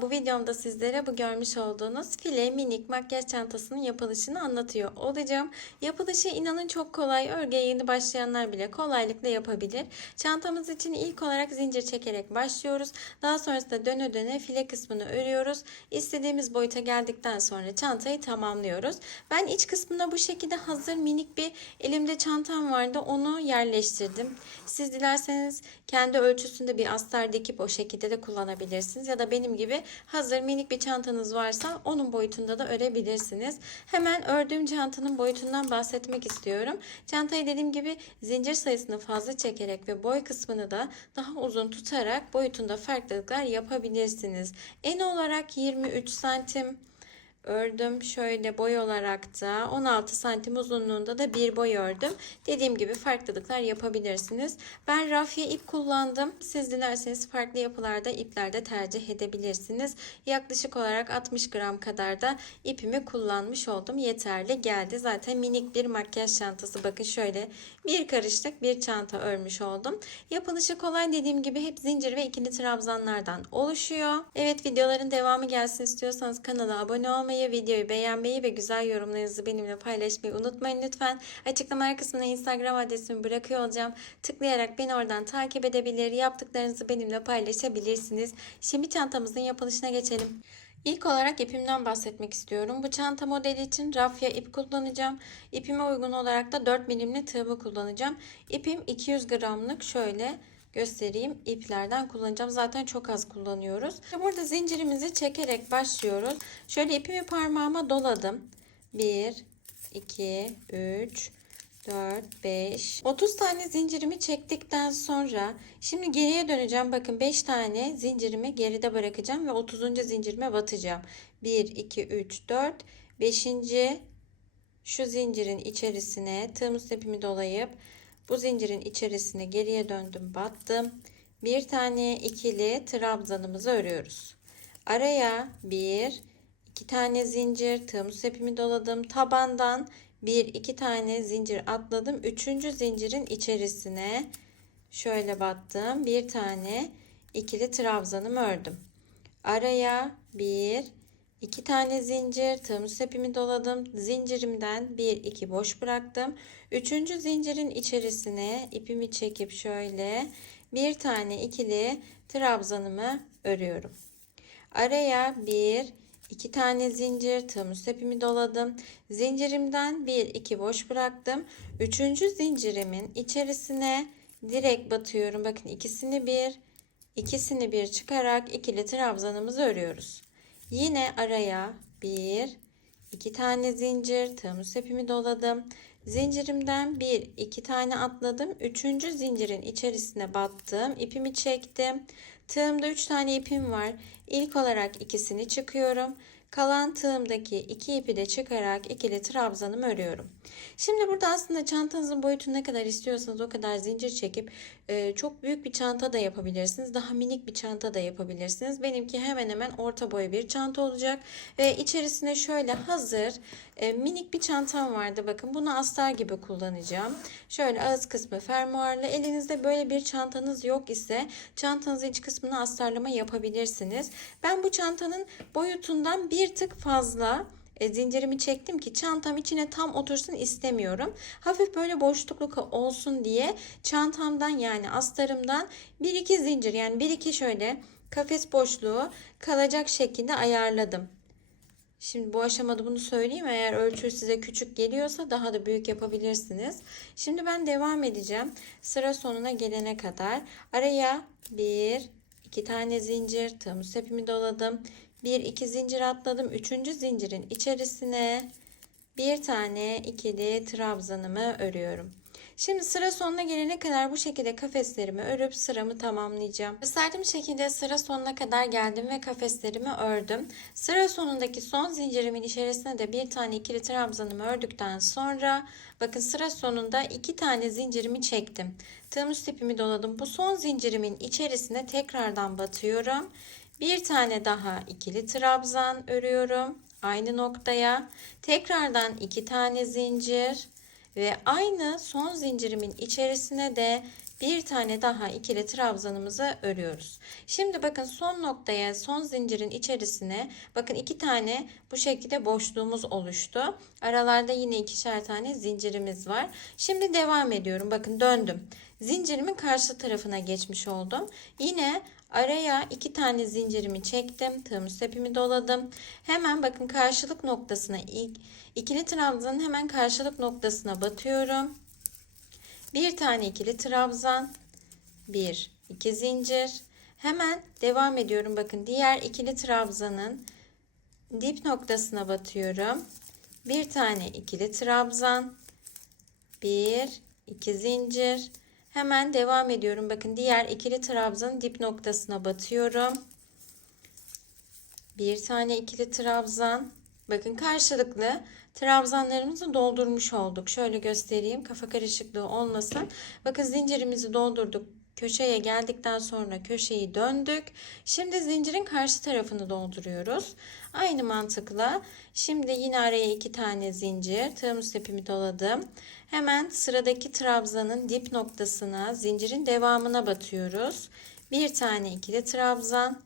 Bu videomda sizlere bu görmüş olduğunuz file minik makyaj çantasının yapılışını anlatıyor olacağım. Yapılışı inanın çok kolay, örgüye yeni başlayanlar bile kolaylıkla yapabilir. Çantamız için ilk olarak zincir çekerek başlıyoruz. Daha sonrasında döne döne file kısmını örüyoruz. İstediğimiz boyuta geldikten sonra çantayı tamamlıyoruz. Ben iç kısmına bu şekilde hazır minik bir elimde çantam vardı, onu yerleştirdim. Siz dilerseniz kendi ölçüsünde bir astar dikip o şekilde de kullanabilirsiniz. Ya da benim gibi hazır minik bir çantanız varsa onun boyutunda da örebilirsiniz. Hemen ördüğüm çantanın boyutundan bahsetmek istiyorum. Çantayı dediğim gibi zincir sayısını fazla çekerek ve boy kısmını da daha uzun tutarak boyutunda farklılıklar yapabilirsiniz. En olarak 23 santim ördüm. Şöyle boy olarak da 16 santim uzunluğunda da bir boy ördüm. Dediğim gibi farklılıklar yapabilirsiniz. Ben rafya ip kullandım. Siz dilerseniz farklı yapılarda iplerde tercih edebilirsiniz. Yaklaşık olarak 60 gram kadar da ipimi kullanmış oldum. Yeterli geldi. Zaten minik bir makyaj çantası. Bakın şöyle bir karışlık bir çanta örmüş oldum. Yapılışı kolay dediğim gibi hep zincir ve ikili trabzanlardan oluşuyor. Evet videoların devamı gelsin istiyorsanız kanala abone olmayı olmayı, videoyu beğenmeyi ve güzel yorumlarınızı benimle paylaşmayı unutmayın lütfen. Açıklama kısmına Instagram adresimi bırakıyor olacağım. Tıklayarak beni oradan takip edebilir, yaptıklarınızı benimle paylaşabilirsiniz. Şimdi çantamızın yapılışına geçelim. İlk olarak ipimden bahsetmek istiyorum. Bu çanta modeli için rafya ip kullanacağım. İpime uygun olarak da 4 milimli tığımı kullanacağım. İpim 200 gramlık şöyle göstereyim. iplerden kullanacağım. Zaten çok az kullanıyoruz. Burada zincirimizi çekerek başlıyoruz. Şöyle ipimi parmağıma doladım. 1, 2, 3, 4, 5, 30 tane zincirimi çektikten sonra şimdi geriye döneceğim. Bakın 5 tane zincirimi geride bırakacağım ve 30. zincirime batacağım. 1, 2, 3, 4, 5. şu zincirin içerisine tığımız ipimi dolayıp bu zincirin içerisine geriye döndüm battım. Bir tane ikili trabzanımızı örüyoruz. Araya bir, iki tane zincir, tığımız ipimi doladım. Tabandan bir, iki tane zincir atladım. Üçüncü zincirin içerisine şöyle battım. Bir tane ikili trabzanımı ördüm. Araya bir, iki tane zincir, tığımız ipimi doladım. Zincirimden bir, iki boş bıraktım. Üçüncü zincirin içerisine ipimi çekip şöyle bir tane ikili trabzanımı örüyorum. Araya bir, iki tane zincir, tığımız ipimi doladım. Zincirimden bir, iki boş bıraktım. Üçüncü zincirimin içerisine direkt batıyorum. Bakın ikisini bir, ikisini bir çıkarak ikili trabzanımızı örüyoruz. Yine araya bir, iki tane zincir, tığımız ipimi doladım. Zincirimden bir, iki tane atladım. Üçüncü zincirin içerisine battım. ipimi çektim. Tığımda üç tane ipim var. İlk olarak ikisini çıkıyorum. Kalan tığımdaki iki ipi de çıkarak ikili trabzanımı örüyorum. Şimdi burada aslında çantanızın boyutunu ne kadar istiyorsanız o kadar zincir çekip e, çok büyük bir çanta da yapabilirsiniz. Daha minik bir çanta da yapabilirsiniz. Benimki hemen hemen orta boy bir çanta olacak. Ve içerisine şöyle hazır e, minik bir çantam vardı. Bakın bunu astar gibi kullanacağım. Şöyle ağız kısmı fermuarlı. Elinizde böyle bir çantanız yok ise çantanızın iç kısmını astarlama yapabilirsiniz. Ben bu çantanın boyutundan bir tık fazla e, zincirimi çektim ki çantam içine tam otursun istemiyorum. Hafif böyle boşlukluk olsun diye çantamdan yani astarımdan bir iki zincir yani bir iki şöyle kafes boşluğu kalacak şekilde ayarladım. Şimdi bu aşamada bunu söyleyeyim. Eğer ölçü size küçük geliyorsa daha da büyük yapabilirsiniz. Şimdi ben devam edeceğim. Sıra sonuna gelene kadar araya bir, iki tane zincir, tığımız ipimi doladım. Bir, iki zincir atladım. Üçüncü zincirin içerisine bir tane ikili trabzanımı örüyorum. Şimdi sıra sonuna gelene kadar bu şekilde kafeslerimi örüp sıramı tamamlayacağım. Gösterdiğim şekilde sıra sonuna kadar geldim ve kafeslerimi ördüm. Sıra sonundaki son zincirimin içerisine de bir tane ikili trabzanımı ördükten sonra bakın sıra sonunda iki tane zincirimi çektim. Tığımız ipimi doladım. Bu son zincirimin içerisine tekrardan batıyorum. Bir tane daha ikili trabzan örüyorum. Aynı noktaya. Tekrardan iki tane zincir ve aynı son zincirimin içerisine de bir tane daha ikili trabzanımızı örüyoruz. Şimdi bakın son noktaya son zincirin içerisine bakın iki tane bu şekilde boşluğumuz oluştu. Aralarda yine ikişer tane zincirimiz var. Şimdi devam ediyorum. Bakın döndüm. Zincirimin karşı tarafına geçmiş oldum. Yine araya iki tane zincirimi çektim. Tığımız ipimi doladım. Hemen bakın karşılık noktasına ilk ikili trabzanın hemen karşılık noktasına batıyorum. Bir tane ikili trabzan, bir, iki zincir. Hemen devam ediyorum. Bakın diğer ikili trabzanın dip noktasına batıyorum. Bir tane ikili trabzan, bir, iki zincir. Hemen devam ediyorum. Bakın diğer ikili trabzanın dip noktasına batıyorum. Bir tane ikili trabzan. Bakın karşılıklı trabzanlarımızı doldurmuş olduk. Şöyle göstereyim. Kafa karışıklığı olmasın. Bakın zincirimizi doldurduk. Köşeye geldikten sonra köşeyi döndük. Şimdi zincirin karşı tarafını dolduruyoruz. Aynı mantıkla şimdi yine araya iki tane zincir. Tığımız ipimi doladım. Hemen sıradaki trabzanın dip noktasına zincirin devamına batıyoruz. Bir tane ikili trabzan.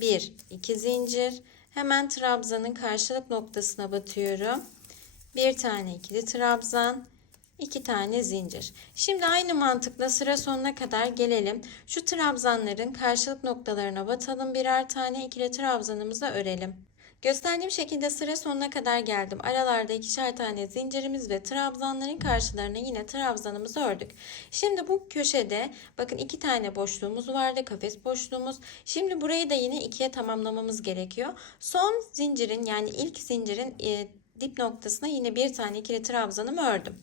Bir, iki zincir. Hemen trabzanın karşılık noktasına batıyorum. Bir tane ikili trabzan, iki tane zincir. Şimdi aynı mantıkla sıra sonuna kadar gelelim. Şu trabzanların karşılık noktalarına batalım. Birer tane ikili trabzanımızı örelim. Gösterdiğim şekilde sıra sonuna kadar geldim. Aralarda ikişer tane zincirimiz ve trabzanların karşılarına yine trabzanımızı ördük. Şimdi bu köşede bakın iki tane boşluğumuz vardı. Kafes boşluğumuz. Şimdi burayı da yine ikiye tamamlamamız gerekiyor. Son zincirin yani ilk zincirin e, dip noktasına yine bir tane ikili trabzanımı ördüm.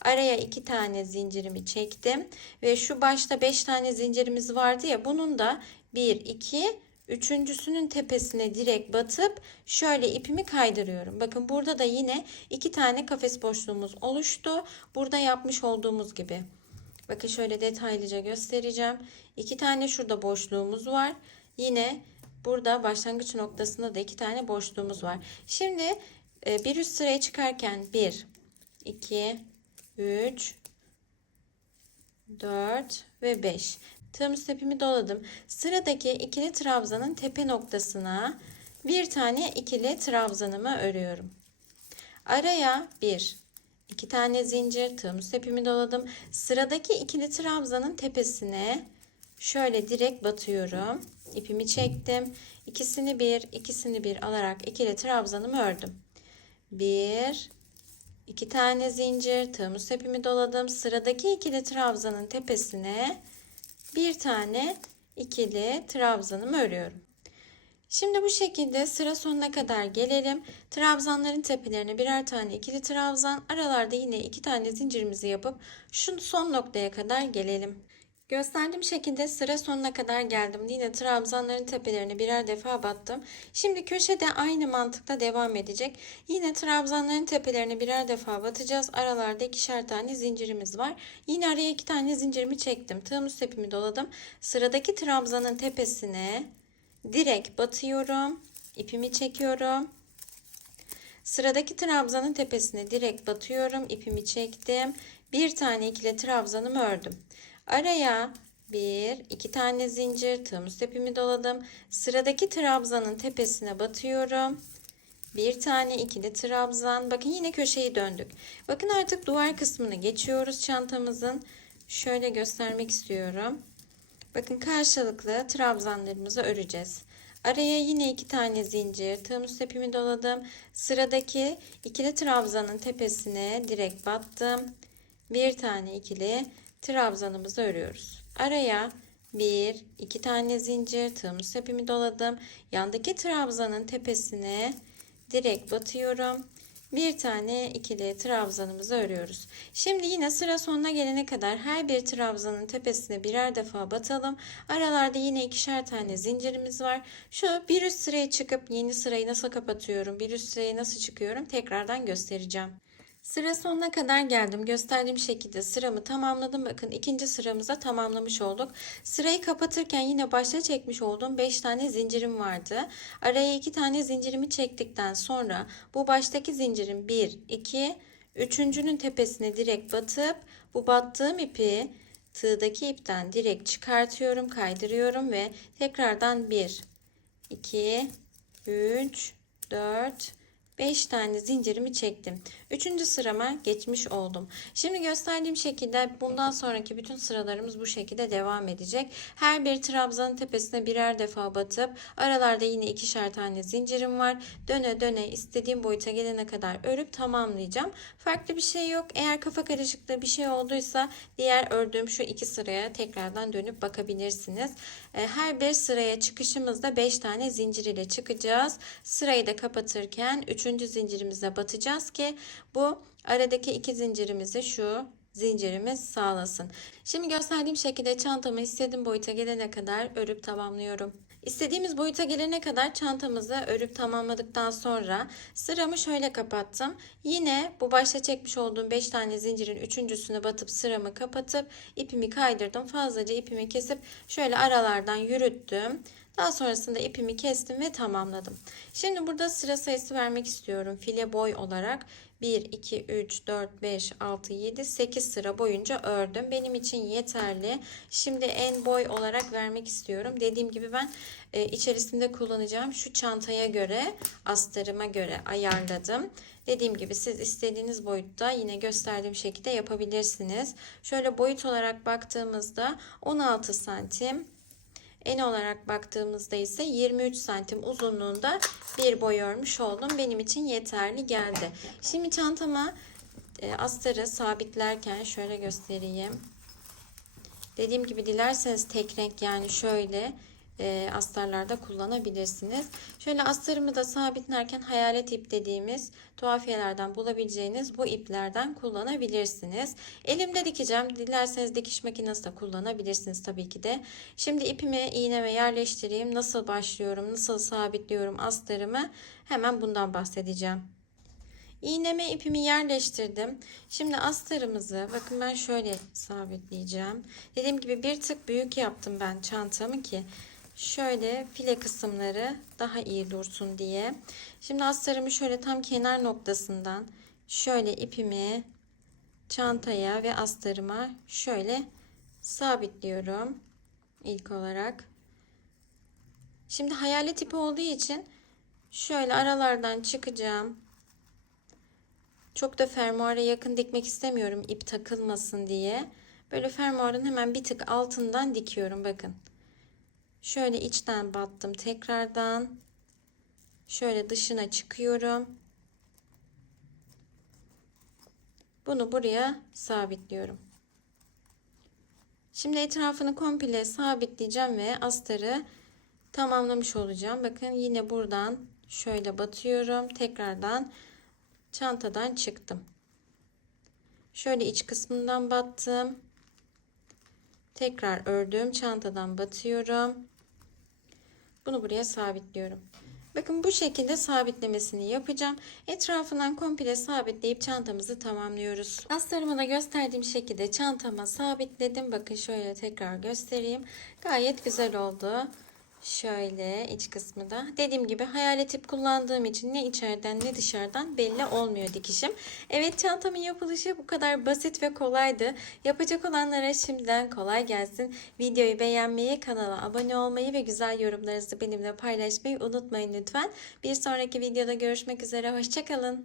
Araya iki tane zincirimi çektim ve şu başta beş tane zincirimiz vardı ya bunun da bir, iki, üçüncüsünün tepesine direkt batıp şöyle ipimi kaydırıyorum. Bakın burada da yine iki tane kafes boşluğumuz oluştu. Burada yapmış olduğumuz gibi. Bakın şöyle detaylıca göstereceğim. İki tane şurada boşluğumuz var. Yine burada başlangıç noktasında da iki tane boşluğumuz var. Şimdi bir üst sıraya çıkarken 1, 2, 3, 4 ve 5. Tığımız ipimi doladım. Sıradaki ikili trabzanın tepe noktasına bir tane ikili trabzanımı örüyorum. Araya bir, iki tane zincir, tığımız ipimi doladım. Sıradaki ikili trabzanın tepesine şöyle direkt batıyorum. İpimi çektim. İkisini bir, ikisini bir alarak ikili trabzanımı ördüm. Bir, iki tane zincir, tığımız ipimi doladım. Sıradaki ikili trabzanın tepesine bir tane ikili trabzanımı örüyorum. Şimdi bu şekilde sıra sonuna kadar gelelim. Trabzanların tepelerine birer tane ikili trabzan, aralarda yine iki tane zincirimizi yapıp şu son noktaya kadar gelelim. Gösterdiğim şekilde sıra sonuna kadar geldim. Yine trabzanların tepelerine birer defa battım. Şimdi köşede aynı mantıkla devam edecek. Yine trabzanların tepelerine birer defa batacağız. Aralarda ikişer tane zincirimiz var. Yine araya iki tane zincirimi çektim. Tığımız ipimi doladım. Sıradaki trabzanın tepesine direkt batıyorum. İpimi çekiyorum. Sıradaki trabzanın tepesine direkt batıyorum. İpimi çektim. Bir tane ikili trabzanımı ördüm. Araya bir, iki tane zincir, tığımız ipimi doladım. Sıradaki trabzanın tepesine batıyorum. Bir tane ikili trabzan. Bakın yine köşeyi döndük. Bakın artık duvar kısmını geçiyoruz çantamızın. Şöyle göstermek istiyorum. Bakın karşılıklı trabzanlarımızı öreceğiz. Araya yine iki tane zincir, tığımız ipimi doladım. Sıradaki ikili trabzanın tepesine direkt battım. Bir tane ikili trabzanımızı örüyoruz. Araya bir, iki tane zincir, tığımız ipimi doladım. Yandaki trabzanın tepesine direkt batıyorum. Bir tane ikili trabzanımızı örüyoruz. Şimdi yine sıra sonuna gelene kadar her bir trabzanın tepesine birer defa batalım. Aralarda yine ikişer tane zincirimiz var. Şu bir üst sıraya çıkıp yeni sırayı nasıl kapatıyorum, bir üst sıraya nasıl çıkıyorum tekrardan göstereceğim. Sıra sonuna kadar geldim. Gösterdiğim şekilde sıramı tamamladım. Bakın ikinci sıramıza tamamlamış olduk. Sırayı kapatırken yine başta çekmiş olduğum 5 tane zincirim vardı. Araya 2 tane zincirimi çektikten sonra bu baştaki zincirin 1, 2, üçüncünün tepesine direkt batıp bu battığım ipi tığdaki ipten direkt çıkartıyorum, kaydırıyorum ve tekrardan 1, 2, 3, 4, 5 tane zincirimi çektim. Üçüncü sırama geçmiş oldum. Şimdi gösterdiğim şekilde bundan sonraki bütün sıralarımız bu şekilde devam edecek. Her bir trabzanın tepesine birer defa batıp aralarda yine ikişer tane zincirim var. Döne döne istediğim boyuta gelene kadar örüp tamamlayacağım. Farklı bir şey yok. Eğer kafa karışıklığı bir şey olduysa diğer ördüğüm şu iki sıraya tekrardan dönüp bakabilirsiniz. E, Her bir sıraya çıkışımızda 5 tane zincir ile çıkacağız. Sırayı da kapatırken 3. zincirimize batacağız ki bu aradaki iki zincirimizi şu zincirimiz sağlasın. Şimdi gösterdiğim şekilde çantamı istediğim boyuta gelene kadar örüp tamamlıyorum. İstediğimiz boyuta gelene kadar çantamızı örüp tamamladıktan sonra sıramı şöyle kapattım. Yine bu başta çekmiş olduğum 5 tane zincirin üçüncüsüne batıp sıramı kapatıp ipimi kaydırdım. Fazlaca ipimi kesip şöyle aralardan yürüttüm. Daha sonrasında ipimi kestim ve tamamladım. Şimdi burada sıra sayısı vermek istiyorum. File boy olarak 1, 2, 3, 4, 5, 6, 7, 8 sıra boyunca ördüm. Benim için yeterli. Şimdi en boy olarak vermek istiyorum. Dediğim gibi ben e, içerisinde kullanacağım şu çantaya göre, astarıma göre ayarladım. Dediğim gibi siz istediğiniz boyutta yine gösterdiğim şekilde yapabilirsiniz. Şöyle boyut olarak baktığımızda 16 santim en olarak baktığımızda ise 23 santim uzunluğunda bir boy örmüş oldum. Benim için yeterli geldi. Şimdi çantama e, astarı sabitlerken şöyle göstereyim. Dediğim gibi dilerseniz tek renk yani şöyle e, astarlarda kullanabilirsiniz. Şöyle astarımı da sabitlerken hayalet ip dediğimiz tuhafiyelerden bulabileceğiniz bu iplerden kullanabilirsiniz. Elimde dikeceğim. Dilerseniz dikiş makinesi de kullanabilirsiniz tabii ki de. Şimdi ipimi iğneme yerleştireyim. Nasıl başlıyorum, nasıl sabitliyorum astarımı hemen bundan bahsedeceğim. İğneme ipimi yerleştirdim. Şimdi astarımızı bakın ben şöyle sabitleyeceğim. Dediğim gibi bir tık büyük yaptım ben çantamı ki şöyle file kısımları daha iyi dursun diye. Şimdi astarımı şöyle tam kenar noktasından şöyle ipimi çantaya ve astarıma şöyle sabitliyorum ilk olarak. Şimdi hayalet ipi olduğu için şöyle aralardan çıkacağım. Çok da fermuara yakın dikmek istemiyorum ip takılmasın diye. Böyle fermuarın hemen bir tık altından dikiyorum bakın. Şöyle içten battım tekrardan. Şöyle dışına çıkıyorum. Bunu buraya sabitliyorum. Şimdi etrafını komple sabitleyeceğim ve astarı tamamlamış olacağım. Bakın yine buradan şöyle batıyorum. Tekrardan çantadan çıktım. Şöyle iç kısmından battım. Tekrar ördüğüm çantadan batıyorum. Bunu buraya sabitliyorum. Bakın bu şekilde sabitlemesini yapacağım. Etrafından komple sabitleyip çantamızı tamamlıyoruz. Astarımı da gösterdiğim şekilde çantama sabitledim. Bakın şöyle tekrar göstereyim. Gayet güzel oldu. Şöyle iç kısmı da. Dediğim gibi hayalet ip kullandığım için ne içeriden ne dışarıdan belli olmuyor dikişim. Evet çantamın yapılışı bu kadar basit ve kolaydı. Yapacak olanlara şimdiden kolay gelsin. Videoyu beğenmeyi, kanala abone olmayı ve güzel yorumlarınızı benimle paylaşmayı unutmayın lütfen. Bir sonraki videoda görüşmek üzere. Hoşçakalın.